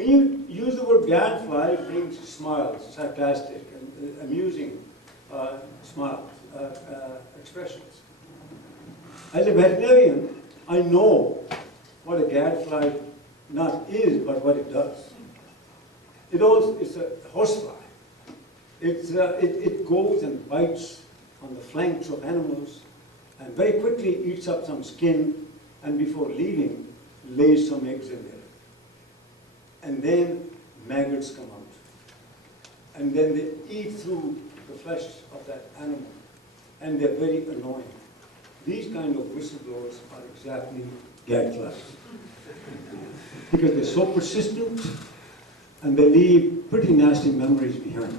When you use the word gadfly, it brings smiles, sarcastic, and amusing smiles, expressions. As a veterinarian, I know what a gadfly not is, but what it does. It's a horsefly. It goes and bites on the flanks of animals and very quickly eats up some skin, and before leaving, lays some eggs in there. And then maggots come out. And then they eat through the flesh of that animal. And they're very annoying. These kind of whistleblowers are exactly gadflies. Because they're so persistent and they leave pretty nasty memories behind.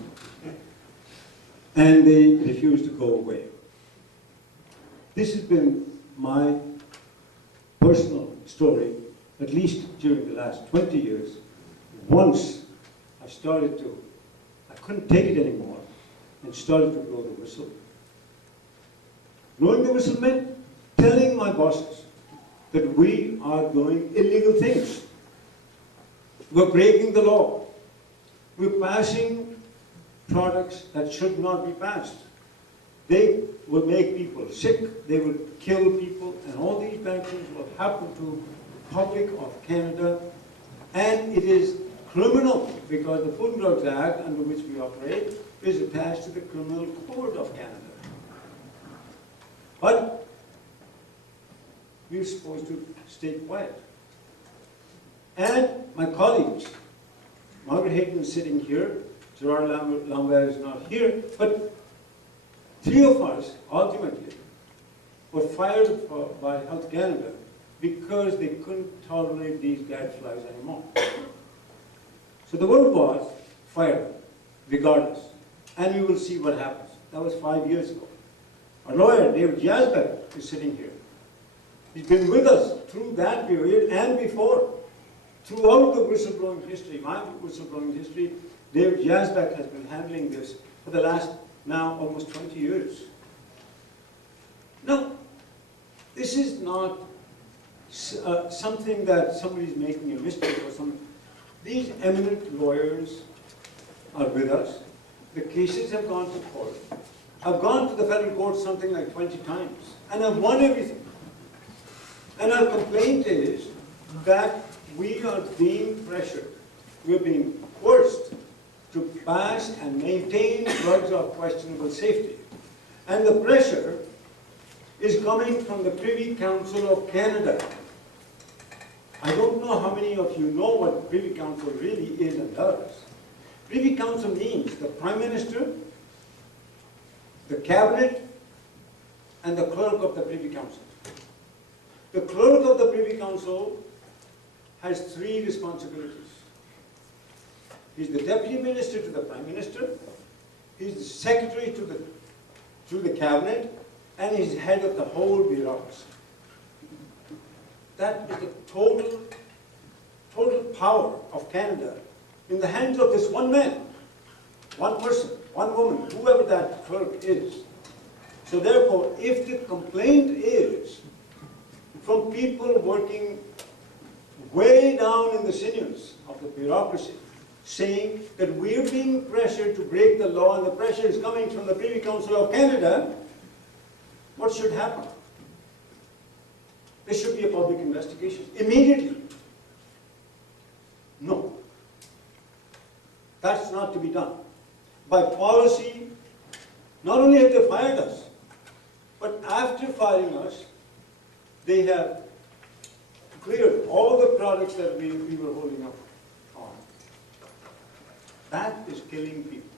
And they refuse to go away. This has been my personal story, at least during the last 20 years. Once I couldn't take it anymore, and started to blow the whistle. Blowing the whistle meant telling my bosses that we are doing illegal things. We're breaking the law. We're passing products that should not be passed. They will make people sick, they will kill people, and all these bad things will happen to the public of Canada. And it is criminal, because the Food and Drugs Act, under which we operate, is attached to the Criminal Code of Canada. But we're supposed to stay quiet. And my colleagues, Margaret Hayden is sitting here, Gerard Lambert is not here, but three of us, ultimately, were fired by Health Canada because they couldn't tolerate these gadflies anymore. So the word was fire, regardless. And we will see what happens. That was 5 years ago. Our lawyer, David Jasbeck, is sitting here. He's been with us through that period and before. Throughout the whistleblowing history, my whistleblowing history, David Jasbeck has been handling this for the last, now, almost 20 years. Now, this is not something that somebody's making a mistake or something. These eminent lawyers are with us. The cases have gone to court. I've gone to the federal court something like 20 times, and I've won everything. And our complaint is that we are being pressured, we're being forced to pass and maintain drugs of questionable safety. And the pressure is coming from the Privy Council of Canada. I don't know how many of you know what Privy Council really is and does. Privy Council means the Prime Minister, the Cabinet, and the Clerk of the Privy Council. The Clerk of the Privy Council has three responsibilities. He's the Deputy Minister to the Prime Minister, he's the Secretary to the Cabinet, and he's head of the whole bureaucracy. That is the total power of Canada in the hands of this one man, one person, one woman, whoever that clerk is. So therefore, if the complaint is from people working way down in the sinews of the bureaucracy, saying that we're being pressured to break the law and the pressure is coming from the Privy Council of Canada, what should happen? There should be a public investigation immediately. No. That's not to be done. By policy, not only have they fired us, but after firing us, they have cleared all the products that we were holding up on. That is killing people.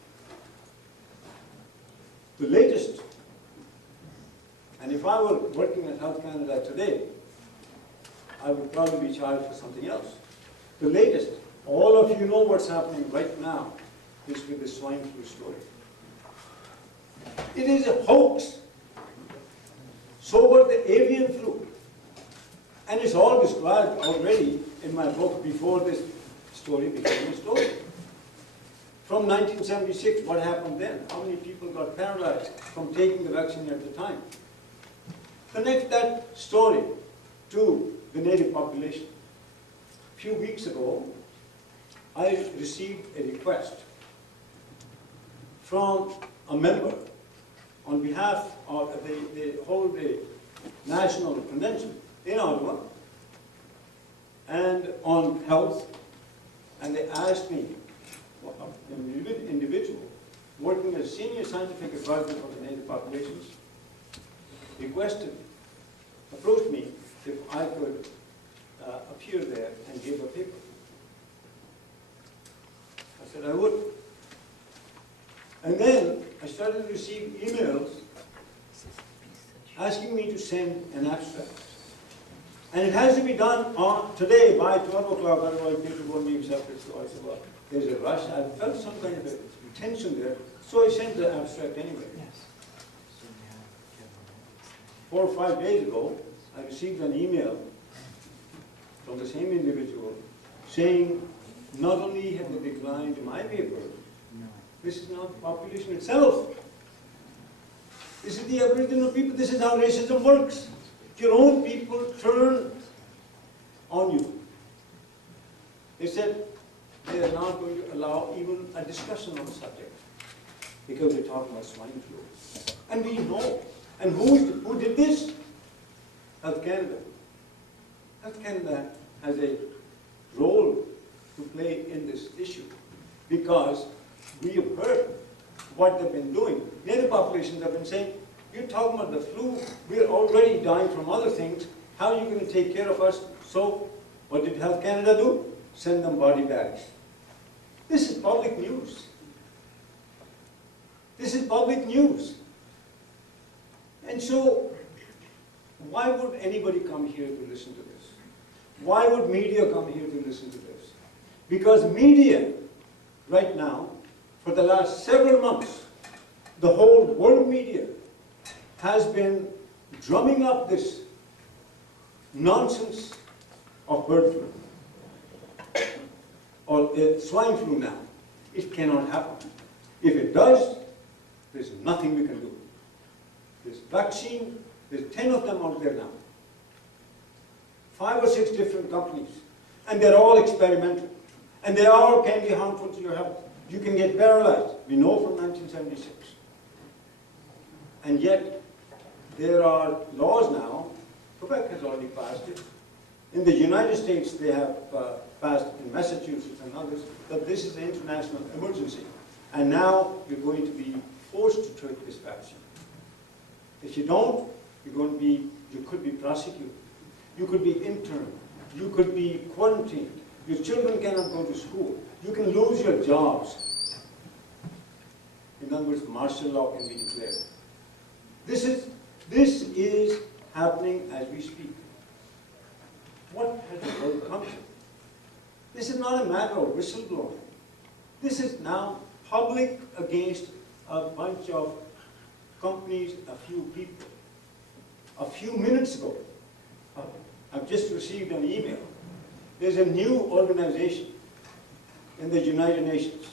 The latest, and if I were working at Health Canada today, I would probably be charged for something else. The latest, all of you know what's happening right now, is with the swine flu story. It is a hoax. So was the avian flu. And it's all described already in my book before this story became a story. From 1976, what happened then? How many people got paralyzed from taking the vaccine at the time? Connect that story to the native population. A few weeks ago, I received a request from a member on behalf of, they hold a national convention in Ottawa and on health, and they asked me, an individual working as senior scientific advisor for the native populations, approached me if I could appear there and give a paper. I said I would. And then I started to receive emails asking me to send an abstract. And it has to be done today by 12 o'clock, otherwise people won't be accepted. So I said, well, there's a rush. I felt some kind of a tension there. So I sent the abstract anyway. 4 or 5 days ago, I received an email from the same individual saying, not only have they declined my paper, this is not the population itself. This is the Aboriginal people. This is how racism works. Your own people turn on you. They said they are not going to allow even a discussion on the subject because we're talking about swine flu. And we know. And who did this? Health Canada. Health Canada has a role to play in this issue because we have heard what they've been doing. Native populations have been saying, you're talking about the flu, we're already dying from other things, how are you going to take care of us? So, what did Health Canada do? Send them body bags. This is public news. This is public news. And so, why would anybody come here to listen to this? Why would media come here to listen to this? Because media, right now, for the last several months, the whole world media has been drumming up this nonsense of bird flu, or swine flu now. It cannot happen. If it does, there's nothing we can do. This vaccine, there's 10 of them out there now. 5 or 6 different companies. And they're all experimental. And they all can be harmful to your health. You can get paralyzed. We know from 1976. And yet, there are laws now. Quebec has already passed it. In the United States, they have passed in Massachusetts and others that this is an international emergency. And now you're going to be forced to take this vaccine. If you don't, you could be prosecuted. You could be interned. You could be quarantined. Your children cannot go to school. You can lose your jobs. In other words, martial law can be declared. This is happening as we speak. What has the world come to? This is not a matter of whistleblowing. This is now public against a bunch of companies, a few people. A few minutes ago, I've just received an email. There's a new organization in the United Nations.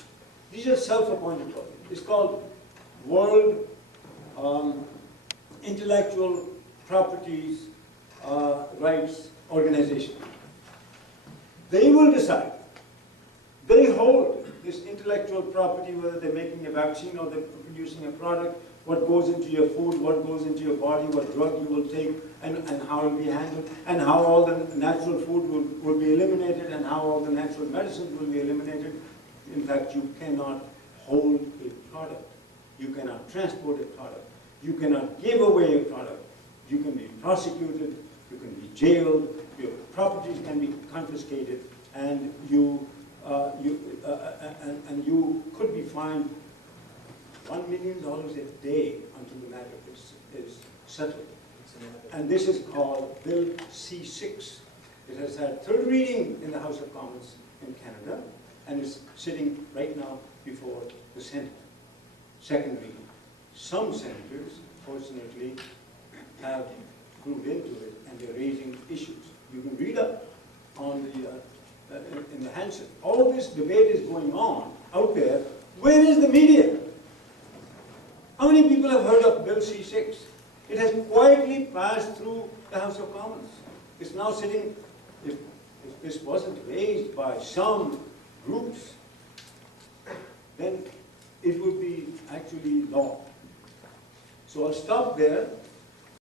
These are self-appointed bodies. It's called World Intellectual Properties Rights Organization. They will decide. They hold this intellectual property, whether they're making a vaccine or they're producing a product, what goes into your food, what goes into your body, what drug you will take, and how it will be handled, and how all the natural food will be eliminated, and how all the natural medicines will be eliminated. In fact, you cannot hold a product. You cannot transport a product. You cannot give away a product. You can be prosecuted, you can be jailed, your properties can be confiscated, and you could be fined $1 million a day until the matter is settled. And this is called Bill C6. It has had third reading in the House of Commons in Canada, and is sitting right now before the Senate. Second reading. Some senators, fortunately, have clued into it, and they're raising issues. You can read up on in the handset. All this debate is going on out there. Where is the media? How many people have heard of Bill C6? It has quietly passed through the House of Commons. It's now sitting, if this wasn't raised by some groups, then it would be actually law. So I'll stop there.